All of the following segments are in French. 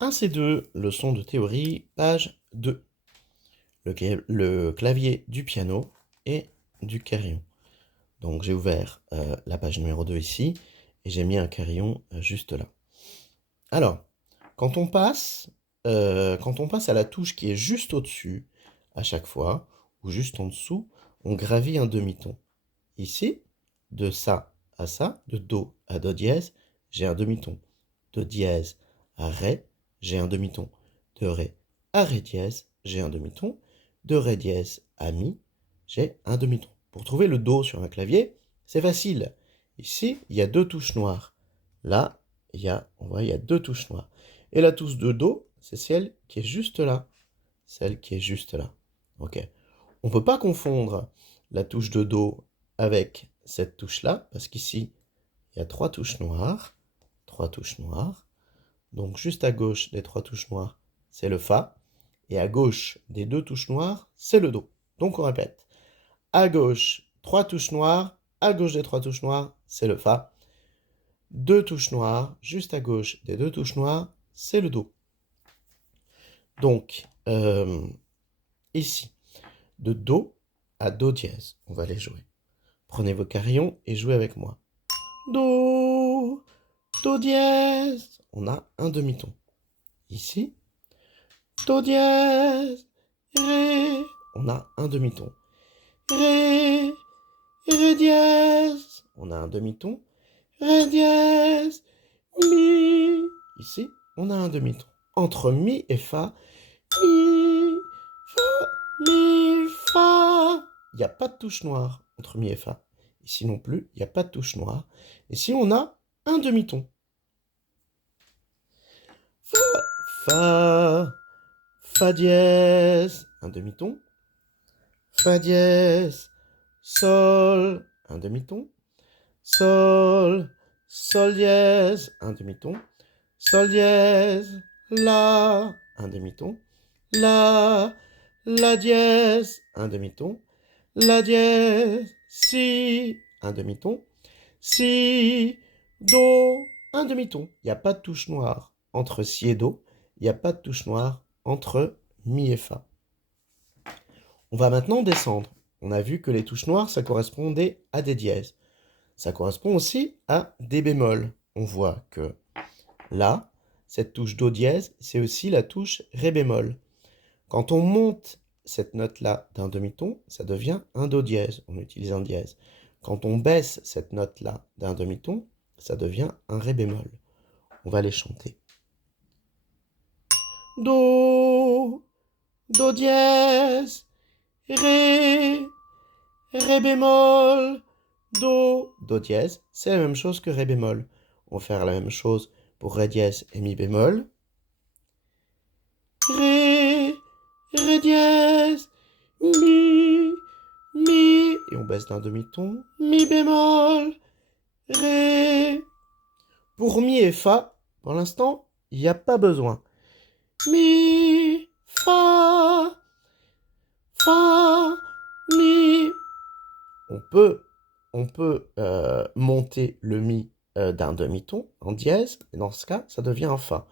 1 C2, leçon de théorie, page 2. Le clavier du piano et du carillon. Donc j'ai ouvert la page numéro 2 ici, et j'ai mis un carillon juste là. Alors, quand on passe à la touche qui est juste au-dessus, à chaque fois, ou juste en dessous, on gravit un demi-ton. Ici, de ça à ça, de do à do dièse, j'ai un demi-ton. De dièse à ré, j'ai un demi-ton. De ré à ré dièse, j'ai un demi-ton. De ré dièse à mi, j'ai un demi-ton. Pour trouver le do sur un clavier, c'est facile. Ici, il y a deux touches noires. Là, on voit, il y a deux touches noires. Et la touche de do, c'est celle qui est juste là. Celle qui est juste là. Ok. On ne peut pas confondre la touche de do avec cette touche-là, parce qu'ici, il y a trois touches noires. Trois touches noires. Donc juste à gauche des trois touches noires, c'est le fa. Et à gauche des deux touches noires, c'est le do. Donc on répète. À gauche, trois touches noires. À gauche des trois touches noires, c'est le fa. Deux touches noires, juste à gauche des deux touches noires, c'est le do. Donc, ici, de do à do dièse, on va les jouer. Prenez vos carillons et jouez avec moi. Do, do dièse, on a un demi-ton. Ici, do dièse, ré, on a un demi-ton. Ré, ré dièse, on a un demi-ton. Ré dièse, mi. Ici, on a un demi-ton. Entre mi et fa, mi, fa, mi, fa. Il n'y a pas de touche noire entre mi et fa. Ici non plus, il n'y a pas de touche noire. Ici, on a un demi-ton. Fa, fa, fa dièse, un demi-ton. Fa dièse, sol, un demi-ton. Sol, sol dièse, un demi-ton. Sol dièse, la, un demi-ton. La dièse, un demi-ton. La dièse, si, un demi-ton. Si, do, un demi-ton. Il n'y a pas de touche noire entre si et do. Il n'y a pas de touche noire entre mi et fa. On va maintenant descendre. On a vu que les touches noires, ça correspondait à des dièses. Ça correspond aussi à des bémols. On voit que là, cette touche do dièse, c'est aussi la touche ré bémol. Quand on monte cette note-là d'un demi-ton, ça devient un do dièse. On utilise un dièse. Quand on baisse cette note-là d'un demi-ton, ça devient un ré bémol. On va les chanter. Do, do dièse, ré, ré bémol, do dièse. C'est la même chose que ré bémol. On va faire la même chose pour ré dièse et mi bémol. Ré, ré dièse, mi, mi. Et on baisse d'un demi-ton. Mi bémol, ré. Pour mi et fa, pour l'instant, il n'y a pas besoin. Mi, fa, fa, mi. On peut monter le mi d'un demi-ton en dièse, et dans ce cas, ça devient un fa.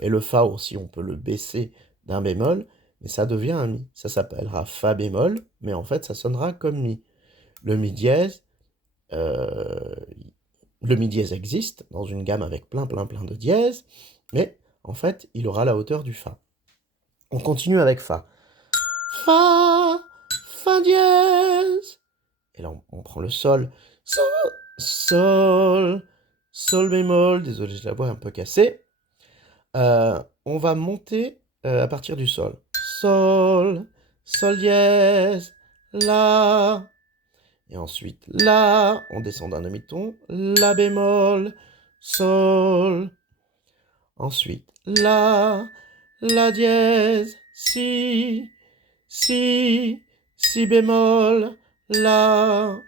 Et le fa aussi, on peut le baisser d'un bémol, mais ça devient un mi. Ça s'appellera fa bémol, mais en fait, ça sonnera comme mi. Le mi dièse, euh, le mi dièse existe dans une gamme avec plein de dièses, mais en fait, il aura la hauteur du fa. On continue avec fa. Fa, fa dièse. Et là, on prend le sol. Sol, sol, sol bémol. Désolé, j'ai la voix un peu cassée. On va monter à partir du sol. Sol, sol dièse, la. Et ensuite, la, on descend d'un demi-ton. La bémol, sol. Ensuite, la dièse, si, si bémol, la.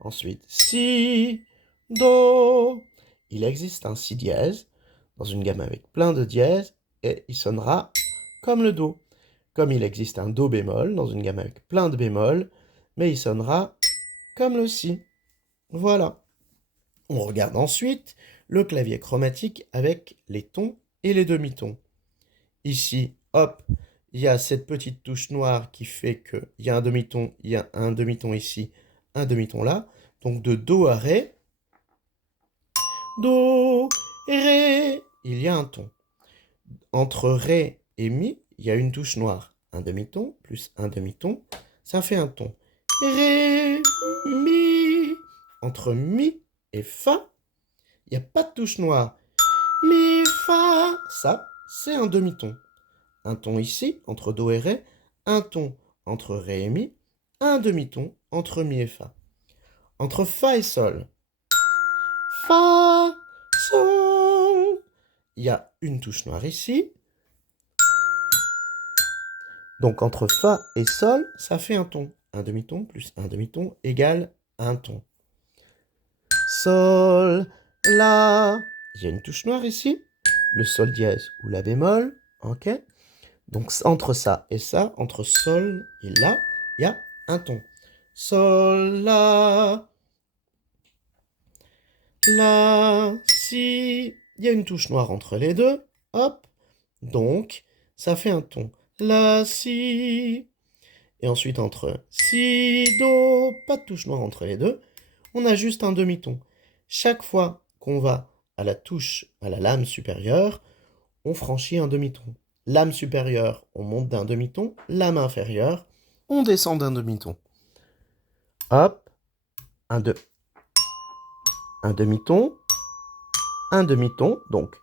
Ensuite, si, do. Il existe un si dièse dans une gamme avec plein de dièses et il sonnera comme le do. Comme il existe un do bémol dans une gamme avec plein de bémols, mais il sonnera comme le si. Voilà. On regarde ensuite le clavier chromatique avec les tons et les demi-tons. Ici, hop, il y a cette petite touche noire qui fait qu'il y a un demi-ton, il y a un demi-ton ici, un demi-ton là. Donc de Do à Ré, Do, Ré, il y a un ton. Entre Ré et Mi, il y a une touche noire. Un demi-ton plus un demi-ton, ça fait un ton. Ré, Mi. Entre Mi et Fa, il n'y a pas de touche noire. Mi, Fa, ça, c'est un demi-ton. Un ton ici, entre Do et Ré, un ton entre Ré et Mi, un demi-ton entre Mi et Fa. Entre Fa et Sol, Fa, Sol, il y a une touche noire ici. Donc entre Fa et Sol, ça fait un ton. Un demi-ton plus un demi-ton égale un ton. Sol, La, il y a une touche noire ici. Le Sol dièse ou La bémol, ok. Donc entre ça et ça, entre Sol et La, il y a un ton. Sol, La, Si. Il y a une touche noire entre les deux. Hop. Donc, ça fait un ton. La, Si. Et ensuite, entre Si, Do, pas de touche noire entre les deux. On a juste un demi-ton. Chaque fois qu'on va à la touche, à la lame supérieure, on franchit un demi-ton. Lame supérieure, on monte d'un demi-ton. Lame inférieure, on descend d'un demi-ton. Hop, un demi-ton, un demi-ton, donc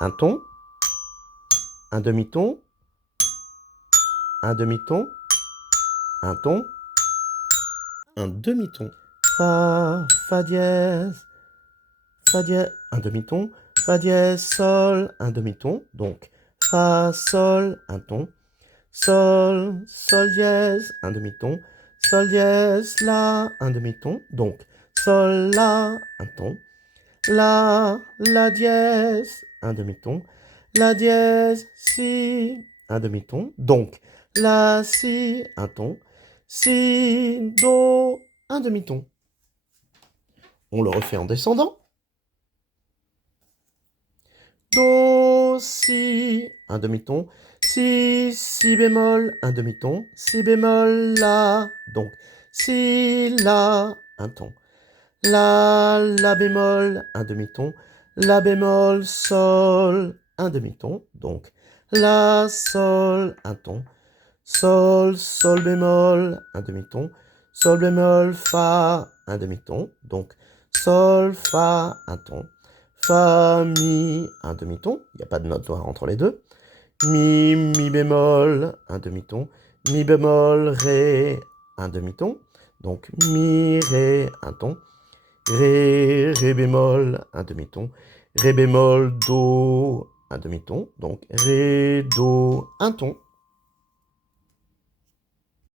un ton, un demi-ton, un demi-ton, un ton, un demi-ton. Fa dièse, un demi-ton. Fa dièse, Sol, un demi-ton. Donc Fa, Sol, un ton. Sol, Sol dièse, un demi-ton. Sol dièse, La, un demi-ton. Donc Sol, La, un ton. La dièse, un demi-ton. La dièse, Si, un demi-ton. Donc La, Si, un ton. Si, Do, un demi-ton. On le refait en descendant. Do, Si, un demi-ton. Si, Si bémol, un demi-ton. Si bémol, La. Donc, Si, La, un ton. La bémol, un demi-ton. La bémol, Sol, un demi-ton. Donc, La, Sol, un ton. Sol, Sol bémol, un demi-ton. Sol bémol, Fa, un demi-ton. Donc, Sol, Fa, un ton. Fa, Mi, un demi-ton. Il n'y a pas de note noire entre les deux. Mi bémol, un demi-ton. Mi bémol, Ré, un demi-ton. Donc, Mi, Ré, un ton. Ré bémol, un demi-ton. Ré bémol, Do, un demi-ton. Donc, Ré, Do, un ton.